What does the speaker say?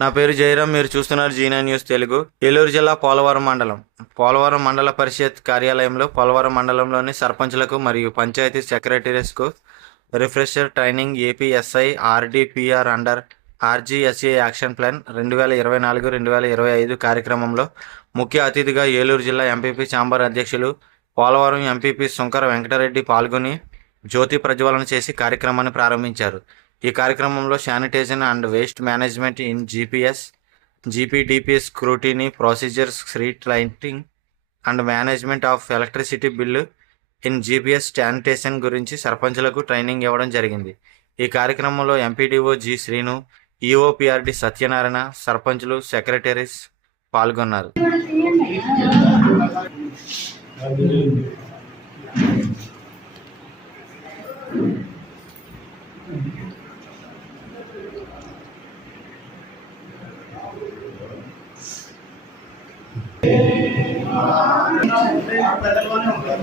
నా పేరు జయరాం మీరు చూస్తున్నారు జీనా న్యూస్ తెలుగు. ఏలూరు జిల్లా పోలవరం మండలం. పోలవరం మండల పరిషత్ కార్యాలయంలో పోలవరం మండలంలోని సర్పంచ్లకు మరియు panchayat సెక్రటరీస్కు refresher training APSI RDPR under RGSA action plan రెండు వేల ఇరవై నాలుగు రెండు వేల ఇరవై ఐదు కార్యక్రమంలో ముఖ్య అతిథిగా ఏలూరు జిల్లా ఎంపీపీ ఛాంబర్ అధ్యక్షులు పోలవరం ఎంపీపీ శంకర వెంకటరెడ్డి పాల్గొని జ్యోతి ప్రజ్వలన చేసి కార్యక్రమాన్ని ప్రారంభించారు. ఈ కార్యక్రమంలో sanitation and waste management in GPs GPDP scrutiny procedures street lighting and management of electricity bill in GPs sanitation గురించి సర్పంచులకు ట్రైనింగ్ ఇవ్వడం జరిగింది. ఈ కార్యక్రమంలో MPDO G Srinu EOPRD Satyanarayana సర్పంచులు సెక్రటరీస్ పాల్గొన్నారు. పెద్దలోనే ఉంటారు